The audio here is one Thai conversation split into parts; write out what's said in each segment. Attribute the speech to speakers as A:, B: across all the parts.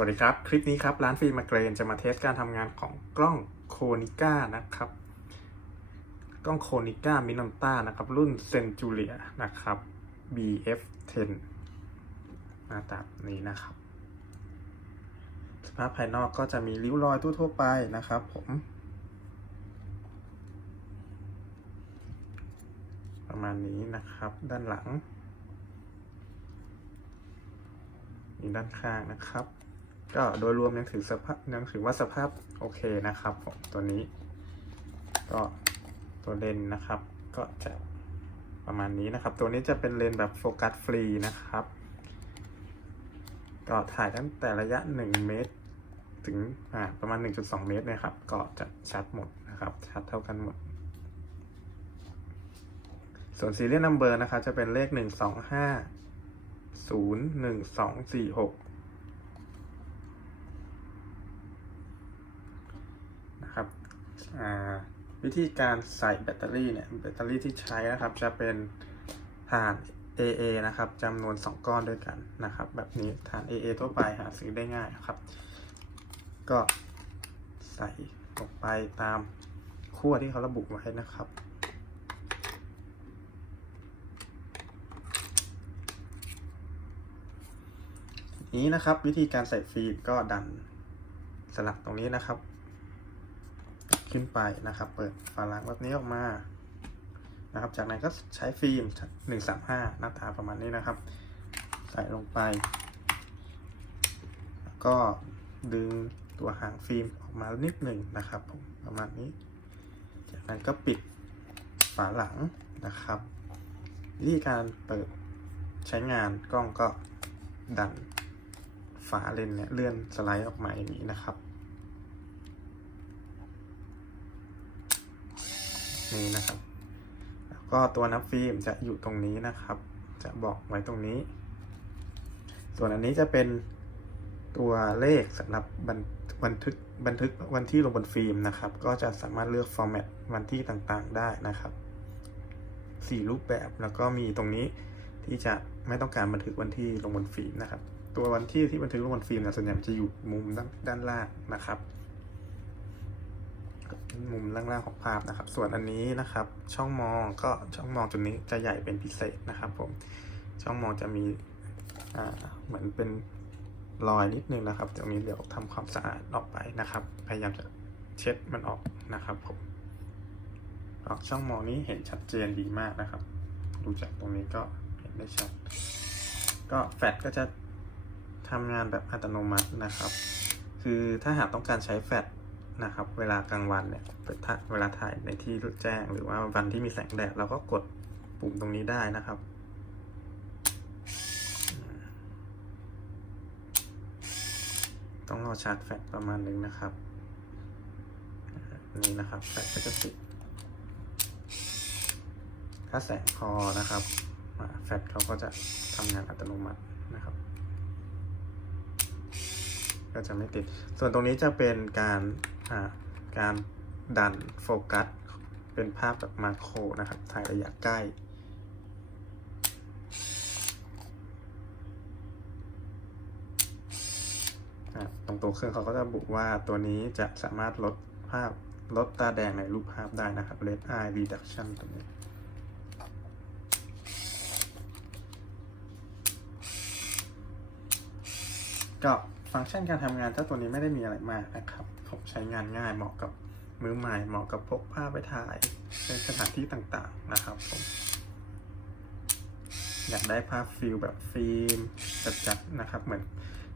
A: สวัสดีครับ คลิปนี้ครับ ร้านฟิล์มมาเกรนจะมาเทสการทำงานของกล้องโคนิก้านะครับ กล้องโคนิก้ามินอนต้านะครับ รุ่นเซนจูเลียนะครับ BF10 หน้าตานี้นะครับ สภาพภายนอกก็จะมีริ้วรอยทั่วๆไปนะครับผม ประมาณนี้นะครับด้านหลังมีด้านข้างนะครับ ก็โดยรวมยังถือสภาพยังถือว่าสภาพโอเคนะครับผมตัวนี้ ก็ตัวเลนนะครับ ก็จะประมาณนี้นะครับ ตัวนี้จะเป็นเลนแบบโฟกัสฟรีนะครับ ก็ถ่ายตั้งแต่ระยะ 1 เมตร ถึงประมาณ 1.2 เมตรนะครับ ก็จะชัดหมดนะครับ ชัดเท่ากันหมด ส่วนซีเรียลนัมเบอร์นะครับ จะเป็นเลข 1 2 5 0 1 2 4 6 นะครับวิธีการใส่แบตเตอรี่เนี่ยแบตเตอรี่ที่ใช้นะครับ จะเป็นถาน AA นะครับจำนวน 2 ก้อนด้วยกันนะครับ แบบนี้ถาน AA ทั่วไปหาซื้อได้ง่ายครับ ก็ใส่ลงไปตามขั้วที่เขาระบุไว้นะครับนี้นะครับวิธีการใส่ฟิล์มก็ดันสลักตรงนี้นะครับ ขึ้นไปนะครับ เปิดฝาหลังแบบนี้ออกมานะครับ จากนั้นก็ใช้ฟิล์ม 135หน้าตาประมาณนี้นะครับ ใส่ลงไปก็ดึงตัวหางฟิล์มออกมานิดหนึ่งนะครับผมประมาณนี้ จากนั้นก็ปิดฝาหลังนะครับวิธีการเปิดใช้งานกล้องก็ดันฝาเลนเนี่ยเลื่อนสไลด์ออกมาอย่างนี้นะครับ นี่นะครับ แล้วก็ตัวนับฟิล์มจะอยู่ตรงนี้นะครับ จะบอกไว้ตรงนี้ ส่วนอันนี้จะเป็นตัวเลขสำหรับบันบันทึกบันทึกวันที่ลงบนฟิล์มนะครับ ก็จะสามารถเลือกฟอร์แมตวันที่ต่างๆได้นะครับสี่รูปแบบแล้วก็มีตรงนี้ที่จะไม่ต้องการบันทึกวันที่ลงบนฟิล์มนะครับ ตัววันที่ที่บันทึกลงบนฟิล์มเนี่ยส่วนใหญ่จะอยู่มุมด้านด้านล่างนะครับ มุมล่างๆของภาพนะครับ ส่วนอันนี้นะครับ ช่องมองก็ช่องมองจุดนี้จะใหญ่เป็นพิเศษนะครับผม ช่องมองจะมีเหมือนเป็นรอยนิดนึงนะครับ ตรงนี้เดี๋ยวทำความสะอาดออกไปนะครับ พยายามจะเช็ดมันออกนะครับผมออกช่องมองนี้เห็นชัดเจนดีมากนะครับ ดูจากตรงนี้ก็เห็นได้ชัด ก็แฟลชก็จะทำงานแบบอัตโนมัตินะครับ คือถ้าหากต้องการใช้แฟลช นะครับ เวลากลางวันเนี่ยเวลาถ่ายในที่รุดแจ้ง หรือว่าวันที่มีแสงแดดเราก็กดปุ่มตรงนี้ได้นะครับต้องรอชาร์จแฟลชประมาณนึงนะครับ นี่นะครับแฟลชก็จะติดถ้าแสงพอนะครับแฟลชเขาก็จะทำงานอัตโนมัตินะครับ ก็จะไม่ติด ส่วนตรงนี้จะเป็นการ การดันโฟกัส เป็นภาพแบบมาโครนะครับถ่ายระยะใกล้ ตรงตัวเครื่องเขาก็จะบุว่าตัวนี้จะสามารถลดภาพลดตาแดงในรูปภาพได้นะครับ Red Eye Reduction ตรงนี้ก็ฟังก์ชันการทำงานเจ้าตัวนี้ไม่ได้มีอะไรมากนะครับ ผมใช้งานง่ายเหมาะกับมือใหม่เหมาะกับพกผ้าไปถ่ายในสถานที่ต่างๆนะครับผมอยากได้ภาพฟิลแบบฟิล์มจัดๆนะครับ เหมือน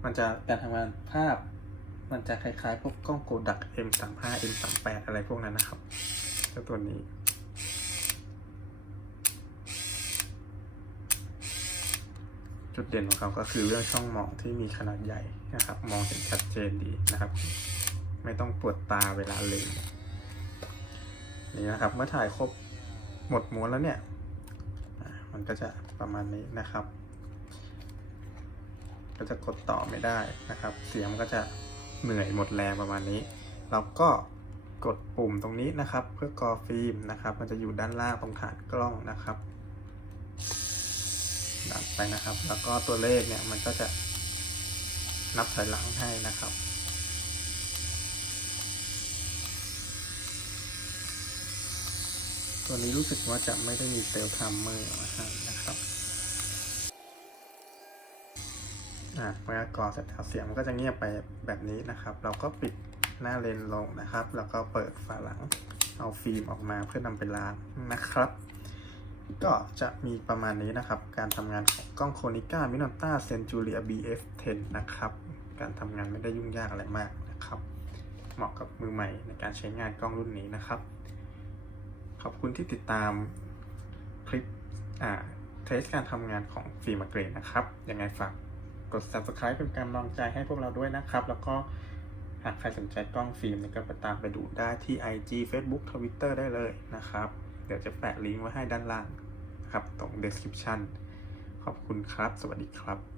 A: มันจะการทำงานภาพ มันจะคล้ายๆ พวกกล้องโกดัก M35 M38 อะไรพวกนั้นนะครับเจ้ตัวนี้จุดเด่นของเขาก็คือเรื่องช่องมองที่มีขนาดใหญ่นะครับ มองเห็นชัดเจนดีนะครับ ไม่ต้องปวดตาเวลาเล็งนี่นะครับ เมื่อถ่ายครบหมดม้วนแล้วเนี่ย มันก็จะประมาณนี้นะครับ ก็จะกดต่อไม่ได้นะครับ เสียงก็จะเหนื่อยหมดแรงประมาณนี้ เราก็กดปุ่มตรงนี้นะครับ เพื่อกอฟิล์มนะครับ มันจะอยู่ด้านล่างตรงฐานกล้องนะครับดันไปนะครับ แล้วก็ตัวเลขเนี่ยมันก็จะนับถอยหลังให้นะครับ ตัวนี้รู้สึกว่าจะไม่ได้มีเซลล์ไทม์เมอร์มาให้นะครับอะเมื่อกรอเสร็จแล้วเสียงมันก็จะเงียบไปแบบนี้นะครับ เราก็ปิดหน้าเลนส์ลงนะครับ แล้วก็เปิดฝาหลังเอาฟิล์มออกมาเพื่อนำไปล้างนะครับ ก็จะมีประมาณนี้นะครับ การทำงานของกล้องโคนิก้ามินอต้าเซนจูเรีย BF10 นะครับ การทำงานไม่ได้ยุ่งยากอะไรมากนะครับ เหมาะกับมือใหม่ในการใช้งานกล้องรุ่นนี้นะครับ ขอบคุณที่ติดตามคลิปอ่าเทสการทำงานของฟิล์มเกรดนะครับยังไงฝากกด subscribe เป็นกำลังใจให้พวกเราด้วยนะครับ แล้วก็หากใครสนใจกล้องฟิล์มก็ไปตามไปดูได้ที่ IG Facebook Twitter ได้เลยนะครับ เดี๋ยวจะแปะลิงก์ไว้ให้ด้านล่างนะครับตรง description ขอบคุณครับ สวัสดีครับ